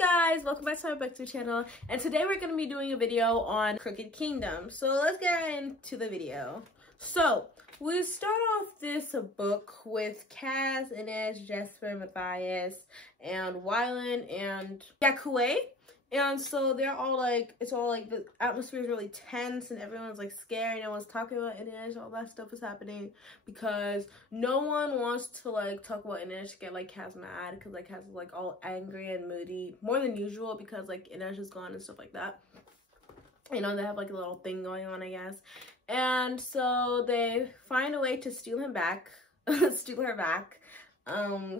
guys, welcome back to my BookTube channel, and today we're going to be doing a video on Crooked Kingdom. So let's get into the video. So we start off this book with Kaz, Inej, Jesper, Matthias, and Wylan, and Kuwei. And so they're all like, it's all like the atmosphere is really tense and everyone's like scared and everyone's talking about Inej. All that stuff is happening because no one wants to like talk about Inej, get like Kaz mad because like Kaz is like all angry and moody more than usual because like Inej is gone and stuff like that. You know, they have like a little thing going on, I guess. And so they find a way to steal him back, steal her back.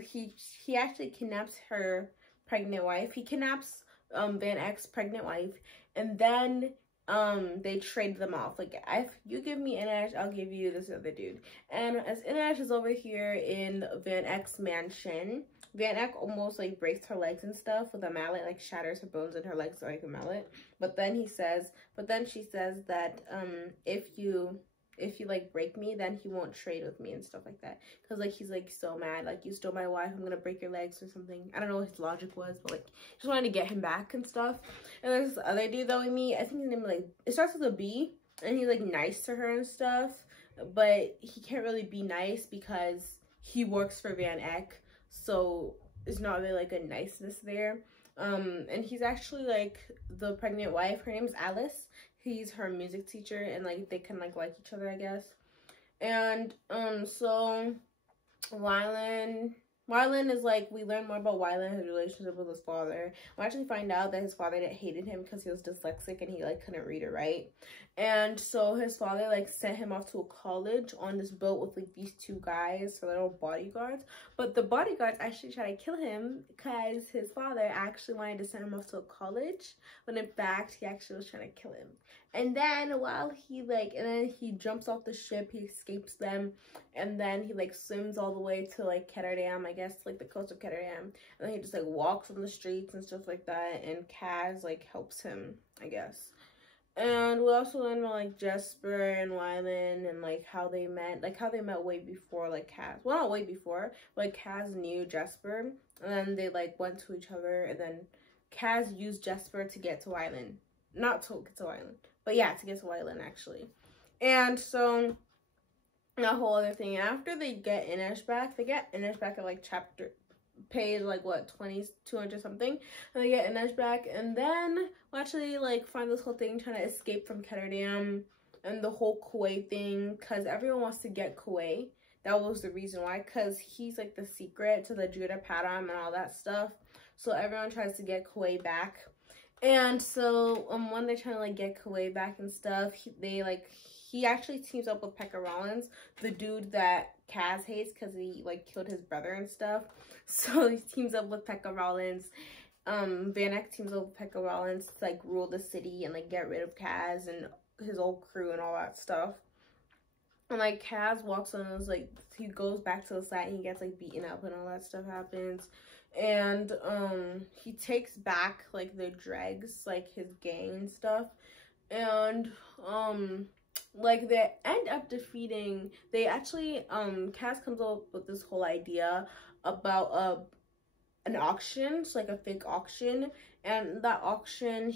He actually kidnaps her pregnant wife. He kidnaps Van Eck's pregnant wife, and then they trade them off. Like, if you give me Inej, I'll give you this other dude. And as Inej is over here in Van Eck's mansion, Van Eck almost like breaks her legs and stuff with a mallet, like shatters her bones in her legs like a mallet. But then she says that if you like break me, then he won't trade with me and stuff like that, because like he's like so mad, like, you stole my wife, I'm gonna break your legs or something. I don't know what his logic was, but like just wanted to get him back and stuff. And there's this other dude that we meet, I think his name, like, it starts with a B, and he's like nice to her and stuff, but he can't really be nice because he works for Van Eck, so it's not really like a niceness there. And he's actually like the pregnant wife, her name's Alice. He's her music teacher, and like they can like each other, I guess. And so Wylan is like, we learn more about Wylan, his relationship with his father. We actually find out that his father hated him because he was dyslexic and he like couldn't read or write. And so his father like sent him off to a college on this boat with like these two guys, so little bodyguards. But the bodyguards actually tried to kill him because his father actually wanted to send him off to a college, when in fact he actually was trying to kill him. And then while he jumps off the ship, he escapes them, and then he like swims all the way to like Ketterdam, I guess, like the coast of Ketterdam, and then he just like walks on the streets and stuff like that, and Kaz like helps him, I guess. And we also learn about like Jesper and Wylan and like how they met way before like Kaz. Well, not way before, but like Kaz knew Jesper, and then they like went to each other, and then Kaz used Jesper to get to Wylan. Not to get to Wylan, but yeah, to get to Wylan actually. And so that whole other thing, after they get Inej back, at like page like what, 200 something, and they get Inej back, and then we'll actually like find this whole thing trying to escape from Ketterdam and the whole Kuwei thing, because everyone wants to get Kuwei. That was the reason why, because he's like the secret to the Judah Padam and all that stuff, so everyone tries to get Kuwei back. And so when they're trying to like get Kuwei back and stuff, he actually teams up with Pekka Rollins, the dude that Kaz hates because he like killed his brother and stuff. So he teams up with Pekka Rollins. Van Eck teams up with Pekka Rollins to like rule the city and like get rid of Kaz and his old crew and all that stuff. And like Kaz walks on and like he goes back to the site and he gets like beaten up and all that stuff happens. And he takes back like the dregs, like his gang and stuff. And like they end up defeating, they actually Kaz comes up with this whole idea about an auction, so like a fake auction, and that auction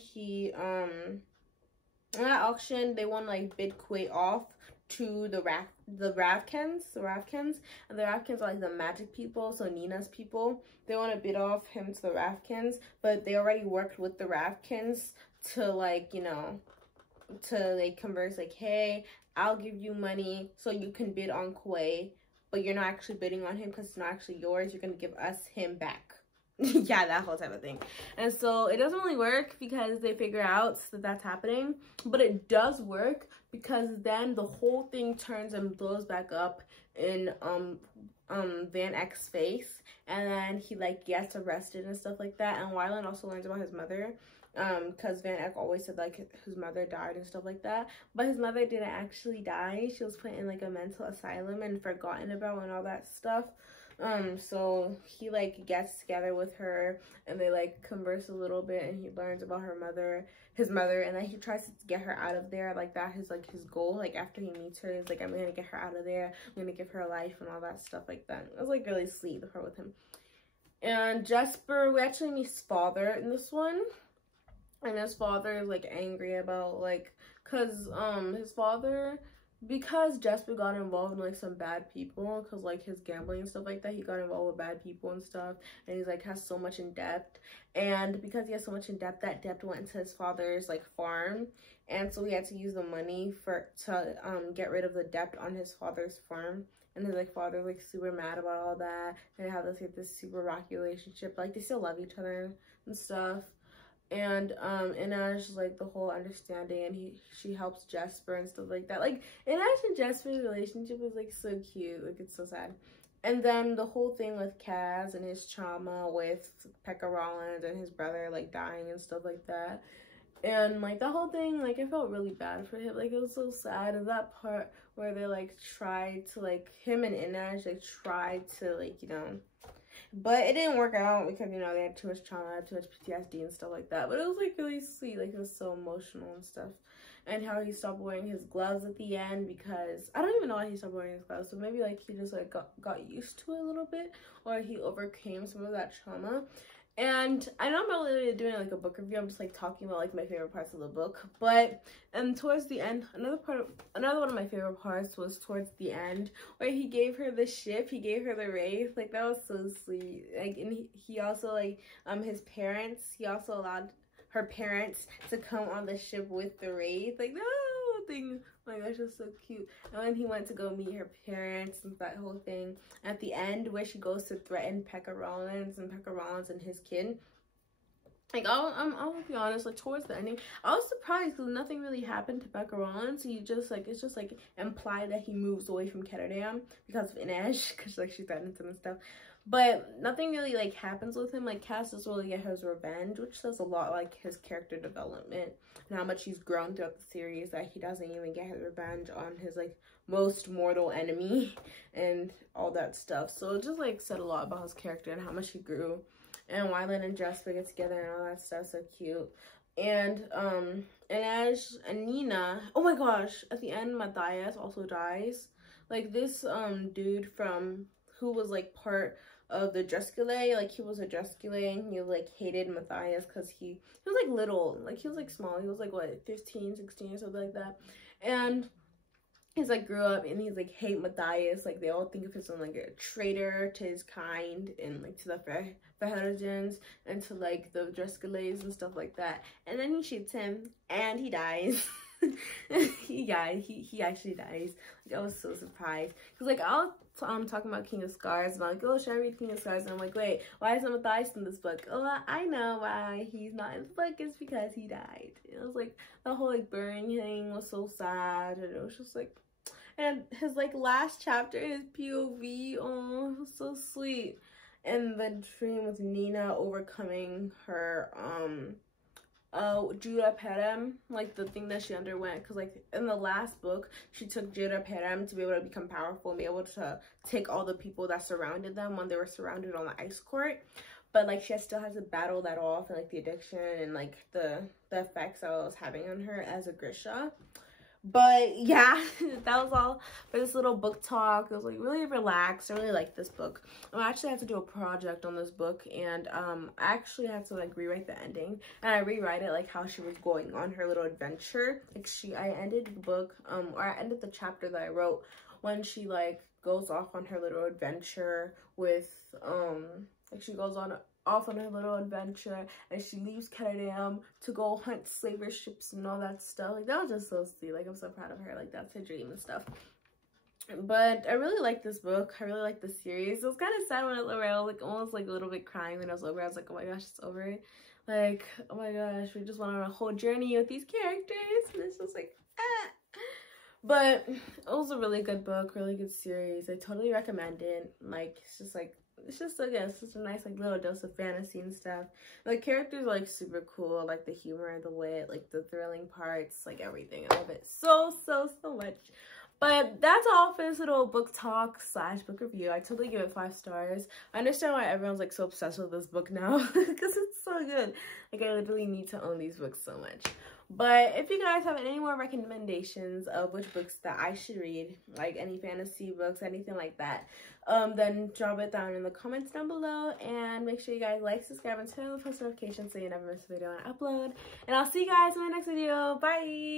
they want to like bid Kuwei off to the Ravkans, and the Ravkans are like the magic people, so Nina's people. They want to bid off him to the Ravkans, but they already worked with the Ravkans to like, you know, to like converse, like, hey, I'll give you money so you can bid on Kuwei, but you're not actually bidding on him because it's not actually yours. You're gonna give us him back. Yeah, that whole type of thing. And so it doesn't really work because they figure out that that's happening, but it does work because then the whole thing turns and blows back up in Van Eck's face, and then he like gets arrested and stuff like that. And Wylan also learns about his mother, because Van Eck always said like his mother died and stuff like that, but his mother didn't actually die. She was put in like a mental asylum and forgotten about and all that stuff. So he like gets together with her and they like converse a little bit, and he learns about his mother, and then he tries to get her out of there. Like that is like his goal. Like after he meets her, he's like, I'm gonna get her out of there, I'm gonna give her a life and all that stuff like that. It was like really sweet of her with him. And Jesper, we actually meet his father in this one. And his father is like angry about like, cause his father, because Jesper got involved in like some bad people, because like his gambling and stuff like that, he got involved with bad people and stuff, and he's like has so much in debt, and because he has so much in debt, that debt went into his father's like farm, and so he had to use the money to get rid of the debt on his father's farm. And his like father like super mad about all that, and they have this super rocky relationship, like they still love each other and stuff. And Inej, like the whole understanding, and she helps Jesper and stuff like that. Like Inej and Jesper's relationship is like so cute, like it's so sad. And then the whole thing with Kaz and his trauma with Pekka Rollins and his brother like dying and stuff like that. And like the whole thing, like I felt really bad for him. Like it was so sad. And that part where they like tried to like him and Inej like tried to like, you know, but it didn't work out because, you know, they had too much trauma, too much PTSD and stuff like that. But it was like really sweet. Like it was so emotional and stuff. And how he stopped wearing his gloves at the end, because I don't even know why he stopped wearing his gloves. So maybe like he just like got used to it a little bit, or he overcame some of that trauma. And I know I'm not really doing like a book review, I'm just like talking about like my favorite parts of the book. But towards the end, another one of my favorite parts was towards the end, where he gave her the ship, he gave her the Wraith. Like that was so sweet. Like, and he also like his parents, he also allowed her parents to come on the ship with the Wraith. Like that whole thing, like that's just so cute. And then he went to go meet her parents and that whole thing at the end, where she goes to threaten Pekka Rollins and his kid. Like I'll be honest, like towards the ending, I was surprised because nothing really happened to Pekka Rollins. He just like, it's just like implied that he moves away from Ketterdam because of Inej, because like she threatened him and stuff. But nothing really like happens with him. Like Cass doesn't really get his revenge, which says a lot like his character development and how much he's grown throughout the series, that he doesn't even get his revenge on his like most mortal enemy and all that stuff. So it just like said a lot about his character and how much he grew. And Wylan and Jesper get together and all that stuff, so cute. And Inej and Nina, oh my gosh, at the end Matthias also dies. Like this dude from who was like part of the Dreskile, like he was a Dreskile, and he like hated Matthias because he was like little, like he was like small, he was like what, 15, 16 or something like that. And he's like grew up and he's like hate Matthias, like they all think of him as like a traitor to his kind and like to the Verheerlijens and to like the Dreskiles and stuff like that. And then he shoots him and he dies. he actually dies. Like I was so surprised because like I was talking about King of Scars, and I'm like, oh, should I read King of Scars? And I'm like, wait, why isn't Matthias in this book? Oh, I know why he's not in the book. It's because he died. It was like the whole like burning thing was so sad, and it was just like, and his like last chapter, his POV, oh, it was so sweet. And the dream with Nina overcoming her Judah Perem, like the thing that she underwent, because like in the last book she took Judah Perem to be able to become powerful and be able to take all the people that surrounded them when they were surrounded on the ice court. But like she still has to battle that off, and like the addiction and like the effects that it was having on her as a Grisha. But yeah, that was all for this little book talk. It was like really relaxed. I really liked this book. I actually had to do a project on this book, and I actually had to like rewrite the ending, and I rewrite it like how she was going on her little adventure. Like I ended the book, or I ended the chapter that I wrote when she like goes off on her little adventure with like she goes off on her little adventure, and she leaves Ketterdam to go hunt slaver ships and all that stuff. Like that was just so sweet. Like I'm so proud of her. Like that's her dream and stuff. But I really like this book. I really like the series. It was kind of sad when it was over. I was like almost like a little bit crying when it was over. I was like, oh my gosh, it's over. Like, oh my gosh, we just went on a whole journey with these characters, and it's just like, ah. But it was a really good book, really good series. I totally recommend it. Like it's just so good. It's just a nice like little dose of fantasy and stuff. The characters are like super cool, like the humor, the wit, like the thrilling parts, like everything. I love it so much. But that's all for this little book talk / book review. I totally give it 5 stars. I understand why everyone's like so obsessed with this book now because it's so good. Like I literally need to own these books so much. But if you guys have any more recommendations of which books that I should read, like any fantasy books, anything like that, then drop it down in the comments down below. And make sure you guys like, subscribe, and turn on the post notifications so you never miss a video I upload. And I'll see you guys in my next video. Bye!